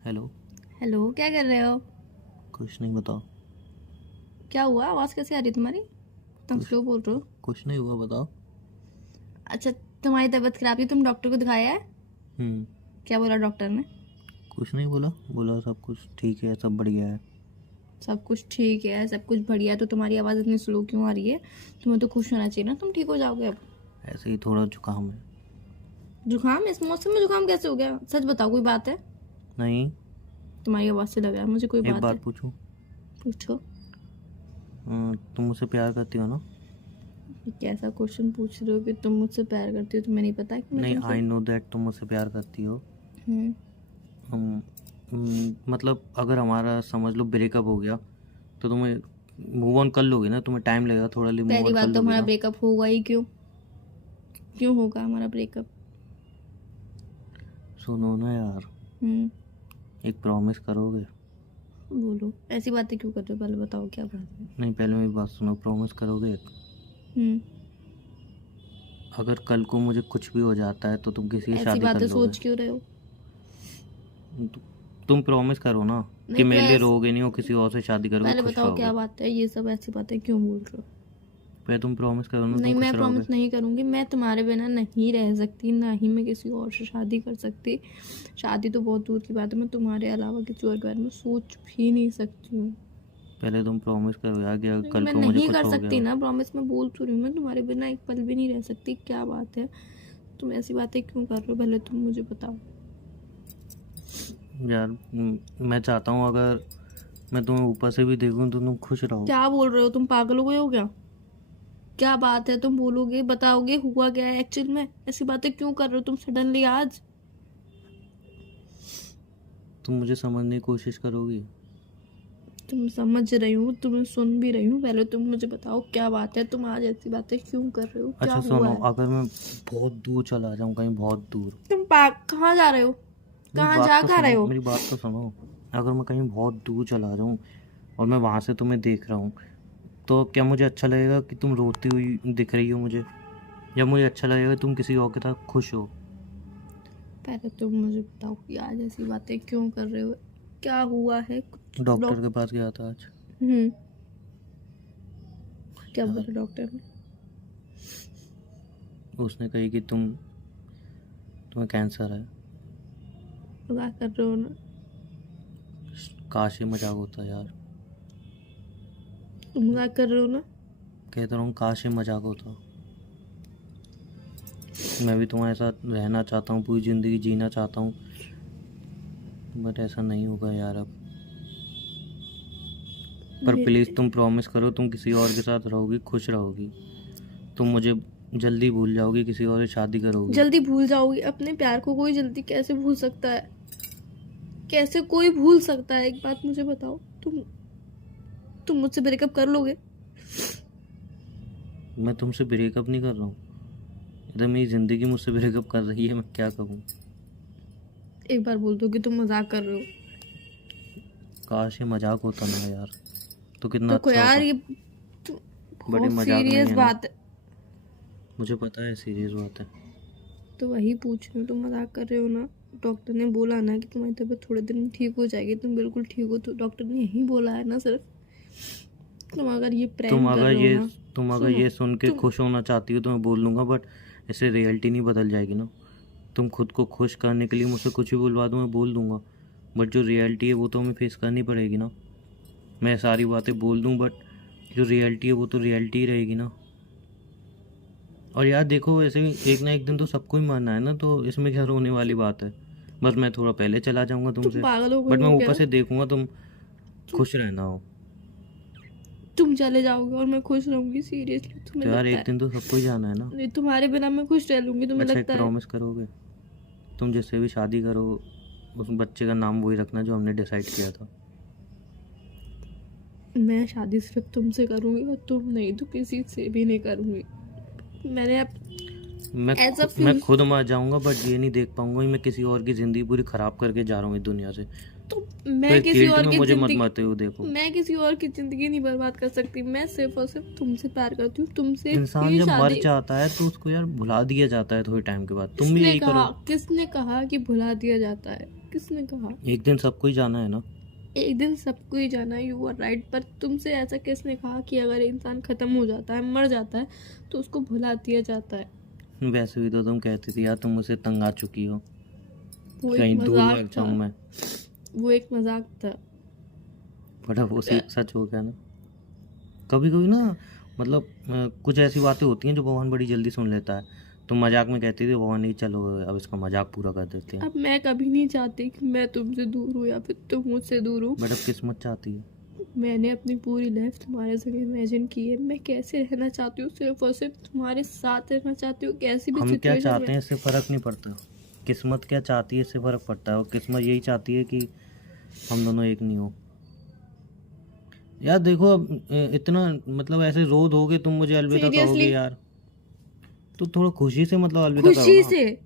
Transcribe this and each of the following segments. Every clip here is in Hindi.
हेलो। हेलो, क्या कर रहे हो? कुछ नहीं, बताओ। क्या हुआ? आवाज़ कैसे आ रही है तुम्हारी? तुम कुछ स्लो बोल रहे हो। कुछ नहीं हुआ, बताओ। अच्छा, तुम्हारी तबीयत खराब थी, तुम डॉक्टर को दिखाया है? हम्म। क्या बोला डॉक्टर ने? कुछ नहीं बोला, बोला सब कुछ ठीक है, सब बढ़िया है। सब कुछ ठीक है, सब कुछ बढ़िया है, तो तुम्हारी आवाज़ इतनी स्लो क्यों आ रही है? तुम्हें तो खुश होना चाहिए ना, तुम ठीक हो जाओगे अब। ऐसे ही थोड़ा जुकाम है। जुकाम? इस मौसम में जुकाम कैसे हो गया? सच बताओ, कोई बात है? नहीं। तुम्हारी आवाज़ से लगा है मुझे कोई एक बात है। बात पूछूं? पूछो। तुम मुझसे प्यार करती हो ना? ये कैसा क्वेश्चन पूछ रहे हो कि तुम मुझसे प्यार करती हो? तुम्हें नहीं पता है कि मैं नहीं, तुमसे। आई नो दैट तुम मुझसे प्यार करती हो। हम्म। हम मतलब अगर हमारा समझ लो ब्रेकअप हो गया तो तुम्हें मूव ऑन कर लोगे ना? तुम्हें टाइम लगेगा थोड़ा, लिए मूव पहली ऑन कर बात तो लोगे हमारा ना? ब्रेकअप होगा ही क्यों? क्यों होगा हमारा ब्रेकअप? सुनो ना यार, हम्म। एक प्रॉमिस करोगे? बोलो, ऐसी बातें क्यों कर रहे हो? पहले बताओ क्या बात है। नहीं, पहले मेरी बात सुनो, प्रॉमिस करोगे एक? हम्म। अगर कल को मुझे कुछ भी हो जाता है तो तुम किसी से ऐसी शादी कर बातें लोगे? सोच क्यों रहे हो? तुम प्रॉमिस करो ना कि नहीं तो मेरे लिए ऐस रोगे नहीं और किसी और से शादी करोगे, पहले खुश बताओ क्या रहोगे। बात है, ये सब ऐसी बातें क्यों बोल रहे हो? पहले तुम प्रॉमिस करो ना, तुम नहीं, खुश मैं रहोगे। प्रॉमिस नहीं करूंगी, मैं तुम्हारे बिना नहीं रह सकती, ना ही मैं किसी और से शादी कर सकती। शादी तो बहुत दूर की बात है, मैं तुम्हारे अलावा किसी और के बारे में सोच भी नहीं सकती हूँ। पहले तुम प्रॉमिस करो यार कि अगर कल मैं को मुझे नहीं कुछ कर हो सकती गया। ना प्रॉमिस, मैं बोल तो रही हूँ, मैं तुम्हारे बिना एक पल भी नहीं रह सकती। क्या बात है? तुम ऐसी बातें क्यों कर रहे हो? पहले तुम मुझे बताओ। यार मैं चाहता हूँ अगर मैं तुम्हें ऊपर से भी देखूँ तो तुम खुश रहो। क्या बोल रहे हो? तुम पागल हो गए हो क्या? क्या बात है? तुम बोलोगे, बताओगे हुआ क्या है एक्चुअल में? ऐसी बातें क्यों कर रहे हो तुम सडनली आज? तुम मुझे समझने की कोशिश करोगी? तुम समझ रही हूँ, तुम्हें सुन भी रही हूँ, पहले तुम मुझे बताओ क्या बात है, तुम आज ऐसी बातें क्यों कर रहे हो? क्या अच्छा हुआ सुनो, है? अगर मैं बहुत दूर चला जाऊँ, कहीं बहुत दूर। तुम पाग कहाँ जा रहे हो? मेरी कहाँ बात जा तो कहाँ रहे सुनो, हो? मेरी बात तो सुनो। अगर मैं कहीं बहुत दूर चला जाऊँ और मैं वहाँ से तुम्हें देख रहा हूँ, तो क्या मुझे अच्छा लगेगा कि तुम रोती हुई दिख रही हो मुझे, या मुझे अच्छा लगेगा तुम किसी और के साथ खुश हो? पहले तुम मुझे बताओ कि आज ऐसी बातें क्यों कर रहे हो? क्या हुआ है कुछ डॉक्टर के पास गया था आज। हम्म। क्या यार बोला डॉक्टर ने? उसने कही कि तुम्हें कैंसर है। मजाक कर रहे हो ना? काश ये मजाक होता यार। तुम मजाक कर रहे हो ना? कहता रहा हूँ, काश ये मजाक होता। मैं भी तुम्हारे साथ रहना चाहता हूँ, पूरी ज़िंदगी जीना चाहता हूँ, बट ऐसा नहीं होगा यार अब। पर प्लीज़ मेरे तुम प्रॉमिस करो तुम किसी और के साथ रहोगी, खुश रहोगी। तुम मुझे जल्दी भूल जाओगी, किसी और से शादी करोगी। जल्दी भूल जाओगी अपने प्यार को? कोई जल्दी कैसे भूल सकता है? कैसे कोई भूल सकता है? एक बात मुझे बताओ, तुम मुझसे ब्रेकअप कर लोगे? मैं तुमसे ब्रेकअप नहीं कर रहा हूँ, इधर मेरी ज़िंदगी मुझसे ब्रेकअप कर रही है, मैं क्या कहूँ। एक बार बोल दो कि तुम मजाक कर रहे हो। काश ये मजाक होता ना यार, तो कितना तो कोई अच्छा यार, होता। ये बट ये बहुत मजाक नहीं सीरियस है ना? बात है। मुझे पता है सीरियस बात है। तो वही पूछ रही हूँ, तुम मजाक कर रहे हो ना? डॉक्टर ने बोला ना कि तुम्हारी तबीयत थोड़े दिन में ठीक हो जाएगी, तुम बिल्कुल ठीक हो, तो डॉक्टर ने यही बोला है ना सिर्फ। तुम अगर ये तुम प्रैंक कर अगर रहे हो ये ना। तुम अगर सुनो। ये सुन के तुम खुश होना चाहती हो तो मैं बोल दूंगा, बट इससे रियलिटी नहीं बदल जाएगी ना। तुम खुद को खुश करने के लिए मुझसे कुछ भी बुलवा दो, मैं बोल दूंगा, बट जो रियलिटी है वो तो हमें फेस करनी पड़ेगी ना। मैं सारी बातें बोल दूं, बट जो रियलिटी है वो तो रियलिटी ही रहेगी ना। और यार देखो, वैसे भी एक ना एक दिन तो सबको ही मरना है ना, तो इसमें क्या रोने वाली बात है? बस मैं थोड़ा पहले चला जाऊंगा तुम तुमसे, पागल हो गए बट मैं हो ऊपर क्या? से देखूंगा तुम तुम खुश रहना हो। तुम चले जाओगे और मैं खुश रहूंगी? सीरियसली तो तुम्हें यार लगता एक है? दिन तो सबको ही जाना है ना। नहीं, तुम्हारे बिना मैं खुश रह लूंगी तुम्हें अच्छा, एक लगता है? प्रॉमिस करोगे? तुम जिससे भी शादी करो उस बच्चे का नाम वही रखना जो हमने डिसाइड किया था। मैं शादी सिर्फ तुमसे करूंगी, और तुम नहीं तो किसी से भी नहीं करूंगी। मैंने अब एज अ मैं फ्यूज खुद मर जाऊंगा, बट ये नहीं देख पाऊंगा कि मैं किसी और की ज़िंदगी पूरी ख़राब करके जा रहा हूँ इस दुनिया से। तो तो मैं एक किसी गिल्ट और में की मुझे मत जिंदगी मरते हुए देखो। मैं किसी और की जिंदगी नहीं बर्बाद कर सकती। मैं सिर्फ और सिर्फ तुमसे प्यार करती हूँ, तुमसे इंसान ही जब मर शादी। जाता है तो उसको यार भुला दिया जाता है थोड़े टाइम के बाद, तुम भी किसने यही कहा? करो। किसने कहा कि भुला दिया जाता है? किसने कहा? एक दिन सबको ही जाना है ना। एक दिन सबको ही जाना है, यू आर राइट, पर तुमसे ऐसा किसने कहा कि अगर इंसान खत्म हो जाता है, मर जाता है, तो उसको भुला दिया जाता है? वैसे भी तो तुम कहती थी यार तुम मुझसे तंग आ चुकी हो, वो कहीं एक दूर मजाक लग था, जाऊं मैं। वो एक मजाक था। बट अब वो सच हो गया ना। कभी कभी ना मतलब कुछ ऐसी बातें होती हैं जो भगवान बड़ी जल्दी सुन लेता है। तुम मजाक में कहती थी भगवान नहीं, चलो अब इसका मजाक पूरा कर देते हैं। अब मैं कभी नहीं चाहती कि मैं तुमसे दूर हूँ या फिर तुम मुझसे दूर हो। बट अब किस्मत चाहती है। मैंने अपनी पूरी लाइफ तुम्हारे संग इमेजिन की है, मैं कैसे रहना चाहती हूँ, सिर्फ और सिर्फ तुम्हारे साथ रहना चाहती हूँ, कैसी भी हम क्या सिचुएशन चाहते में। हैं इससे फ़र्क नहीं पड़ता, किस्मत क्या चाहती है इससे फ़र्क पड़ता है। और किस्मत यही चाहती है कि हम दोनों एक नहीं हो। यार देखो अब इतना मतलब ऐसे रो दोगे तुम मुझे अलविदा कहोगे सीरियसली, यार, तो थोड़ा खुशी से मतलब अलविदा करो खुशी ना। से।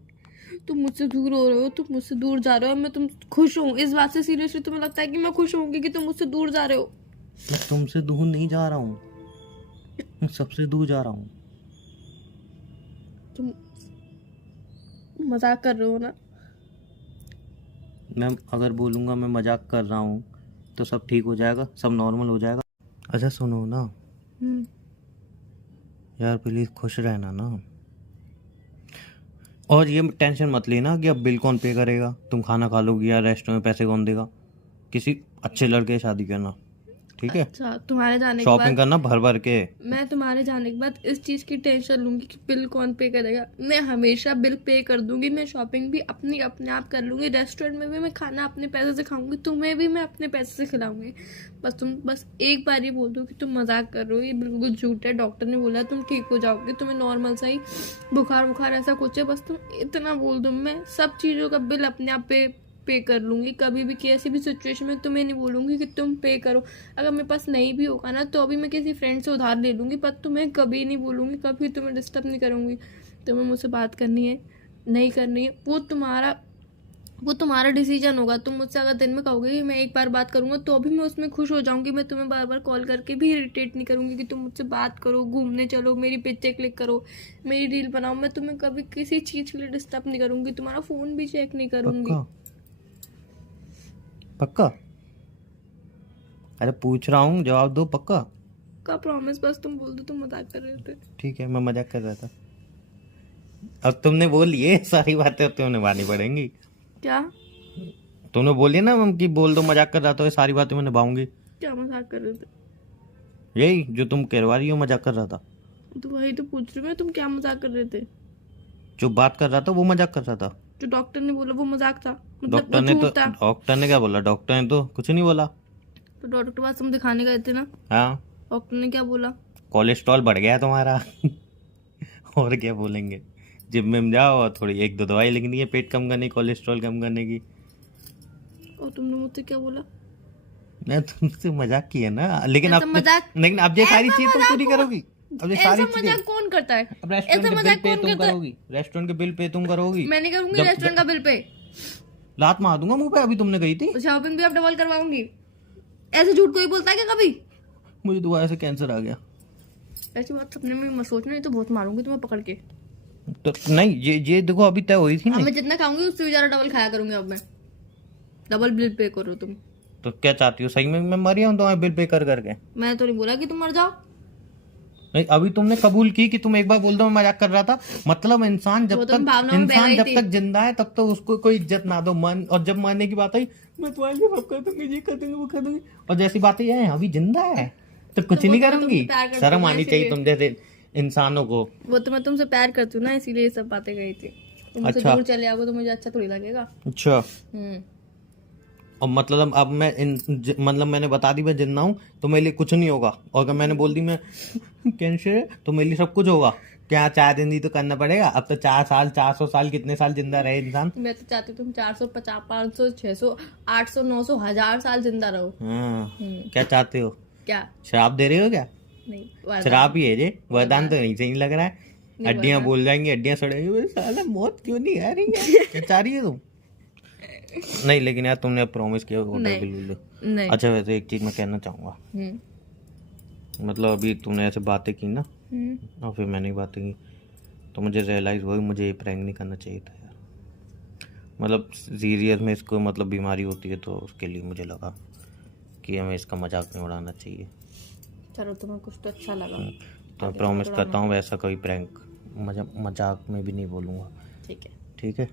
तुम मुझसे दूर हो रहे हो, तुम मुझसे दूर जा रहे हो, मैं तुम खुश हूँ इस बात से। सीरियसली तुम्हें लगता है कि मैं खुश होंगी कि तुम मुझसे दूर जा रहे हो? मैं तुमसे दूर नहीं जा रहा हूँ, मैं सबसे दूर जा रहा हूँ। तुम मजाक कर रहे हो ना? मैं अगर बोलूँगा मैं मजाक कर रहा हूँ तो सब ठीक हो जाएगा, सब नॉर्मल हो जाएगा। अच्छा सुनो ना यार, प्लीज़ खुश रहना ना। और ये टेंशन मत लेना कि अब बिल कौन पे करेगा, तुम खाना खा लोगी या रेस्टोरेंट में पैसे कौन देगा। किसी अच्छे लड़के से शादी करना, ठीक है। अच्छा, तुम्हारे जाने के शॉपिंग बाद करना भर भर के। मैं तुम्हारे जाने के बाद इस चीज की टेंशन लूंगी कि बिल कौन पे करेगा? मैं हमेशा बिल पे कर दूंगी। मैं शॉपिंग भी अपने आप कर लूंगी, रेस्टोरेंट में भी मैं खाना अपने पैसे से खाऊंगी, तुम्हें भी मैं अपने पैसे से खिलाऊंगी। बस एक बार ये बोल दो कि तुम मजाक कर रहे हो, ये बिल्कुल झूठ है, डॉक्टर ने बोला तुम ठीक हो जाओगे, तुम्हें नॉर्मल सा ही बुखार ऐसा कुछ है, बस तुम इतना बोल दो, मैं सब चीजों का बिल अपने आप पे कर लूंगी। कभी भी कैसी भी सिचुएशन में तुम्हें नहीं बोलूंगी कि तुम पे करो। अगर मेरे पास नहीं भी होगा ना तो अभी मैं किसी फ्रेंड से उधार ले लूंगी, पर तुम्हें कभी नहीं बोलूंगी, कभी तुम्हें डिस्टर्ब नहीं करूंगी। तुम्हें मुझसे बात करनी है, नहीं करनी है, वो तुम्हारा डिसीजन होगा। तुम मुझसे अगर दिन में कहोगे कि मैं एक बार बात करूंगा तो अभी मैं उसमें खुश हो जाऊंगी। मैं तुम्हें बार बार कॉल करके भी इरिटेट नहीं करूंगी कि तुम मुझसे बात करो, घूमने चलो, मेरी पिक्चर क्लिक करो, मेरी रील बनाओ। मैं तुम्हें कभी किसी चीज के लिए डिस्टर्ब नहीं करूंगी, तुम्हारा फोन भी चेक नहीं करूंगी। पक्का पक्का? अरे पूछ रहा हूँ, जवाब दो पक्का। का प्रॉमिस, बस तुम बोल दो तुम मजाक कर रहे थे। ठीक है, मैं मजाक कर रहा था। अब तुमने बोली ये सारी बातें अब तुम्हें निभानी पड़ेंगी। क्या? तुमने बोली ना कि बोल दो मजाक कर रहा था, ये सारी बातें मैं निभाऊंगी। क्या मजाक कर रहे थे? यही जो तुम करवा रही हो, मजाक कर रहा था। तो वही तो पूछ रही हूँ मैं, तुम क्या मजाक कर रहे थे? जो बात कर रहा था वो मजाक कर रहा था। जो डॉक्टर ने बोला वो मजाक था, मतलब डॉक्टर वो ने तो झूठ था? डॉक्टर ने क्या बोला? डॉक्टर ने तो कुछ नहीं बोला। तो डॉक्टर के पास हम दिखाने गए थे ना, हाँ, डॉक्टर ने क्या बोला? कोलेस्ट्रॉल बढ़ गया है तुम्हारा। और क्या बोलेंगे, जिम में जाओ और थोड़ी एक दो दवाई लिखनी है पेट कम करने की, कोलेस्ट्रॉल कम करने की। और तुमने मुझसे क्या बोला? मैं तुमसे मजाक किया ना, लेकिन ऐसा अब मजाक, लेकिन अब ये सारी ऐसा चीज तुम मजाक पूरी कौन- करोगी। अब ये ऐसा सारी चीजें, मजाक कौन करता है? अब रेस्टोरेंट ऐसा के बिल मजाक पे कौन तुम करता है? करोगी, रेस्टोरेंट के बिल पे तुम करोगी। मैं नहीं करूंगी जब रेस्टोरेंट का बिल पे। लात मार दूंगा मुंह पे, अभी तुमने कही थी। शॉपिंग भी अब डबल करवाऊंगी। ऐसे झूठ कोई बोलता है क्या कभी? मुझे दोबारा से कैंसर आ गया। ऐसी बात सपने में मत सोचना, नहीं तो बहुत मारूंगी तुम्हें पकड़ के। तो नहीं, ये देखो अभी तय हुई थी अब ना। मैं जितना खाऊंगी उससे भी ज्यादा डबल खाया करूंगी। अब मैं डबल बिल पे करो तुम। तो क्या चाहती हो, सही में मैं मर गया हूँ तुम्हारे बिल पे कर करके? मैं तो नहीं बोला कि तुम मर जाओ। नहीं, अभी तुमने कबूल की कि तुम एक बार बोल दो मैं मजाक कर रहा था। मतलब इंसान वो तुम भावनाओं में बह इंसान गई जब थी। तक जिंदा है तब तक उसको कोई इज्जत ना दो मन, और जब मरने की बात आई मैं तुम्हारे लिए सब कर दूंगी, ये कर दूंगी, वो कर दूंगी, और जैसी बातें ये हैं अभी जिंदा है तो कुछ वो नहीं तो मैं करूंगी। तुमसे प्यार करती शर्म हूँ ना, आनी चाहिए इसीलिए। तुम जैसे इंसानों को। वो तो मैं तुमसे प्यार करती हूँ ना, इसीलिए ये सब बातें कही थी। तुम मुझसे अच्छा। दूर चले आओगे तो मुझे अच्छा थोड़ी लगेगा। अच्छा, हम्म। और मतलब अब मैं मतलब मैंने बता दी मैं जिंदा हूँ तो मेरे लिए कुछ नहीं होगा, और अगर मैंने बोल दी मैं कैंसर है तो मेरे लिए सब कुछ होगा। क्या 4 दिन ही तो करना पड़ेगा? अब तो 4 साल 400 साल कितने साल जिंदा रहे इंसान। मैं तो चाहती हूँ तुम 450, 500, 600, 800, 900, 1000 साल जिंदा रहो। हाँ, क्या चाहते हो? क्या? शराब दे रहे हो क्या? नहीं, वरदान। शराब ही है ये, वरदान तो नहीं सही लग रहा है। नहीं, हड्डियां वरदान। बोल जाएंगी, हड्डियां सड़ेंगी, साला मौत क्यों नहीं आ रही है? क्या चाह रही है तुम? नहीं लेकिन यार तुमने प्रॉमिस किया वाटर नहीं। बिल लो। नहीं। अच्छा वैसे एक चीज मैं कहना चाहूंगा, मतलब अभी तुमने ऐसे बातें की ना और फिर मैंने बातें की तो मुझे रियलाइज हुआ कि मुझे ये प्रैंक नहीं करना चाहिए था यार। मतलब सीरियस में इसको मतलब बीमारी होती है, तो उसके लिए मुझे लगा कि हमें इसका मजाक नहीं उड़ाना चाहिए। चलो तुम्हें कुछ तो अच्छा लगा। तो आगे प्रॉमिस मत करता उड़ाना। हूँ वैसा कोई प्रैंक मजाक में भी नहीं बोलूँगा। ठीक है, ठीक है,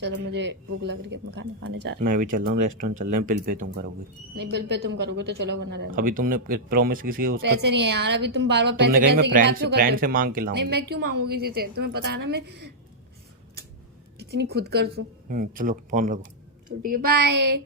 चलो मुझे भूख लग रही है, मैं खाना खाने जा रही मैं भी चल रहा हूँ, रेस्टोरेंट चल रहे हैं, बिल पे तुम करोगे। हूँ। नहीं, बिल पे तुम करोगे तो चलो, वरना रहने दो। अभी तुमने प्रॉमिस किसी उसका, पैसे नहीं है यार, अभी तुम बार बार पैसे तुमने कही पैसे मैं की फ्रेंड बात से क्यों करते फ्रेंड से हो? मांग के नहीं, लाऊंगी। मैं क्यों मांगू किसी से? तुम्हें पता है ना मैं कितनी खुद कर्ज हूँ। चलो फोन रखो। तो ठीक है, बाय।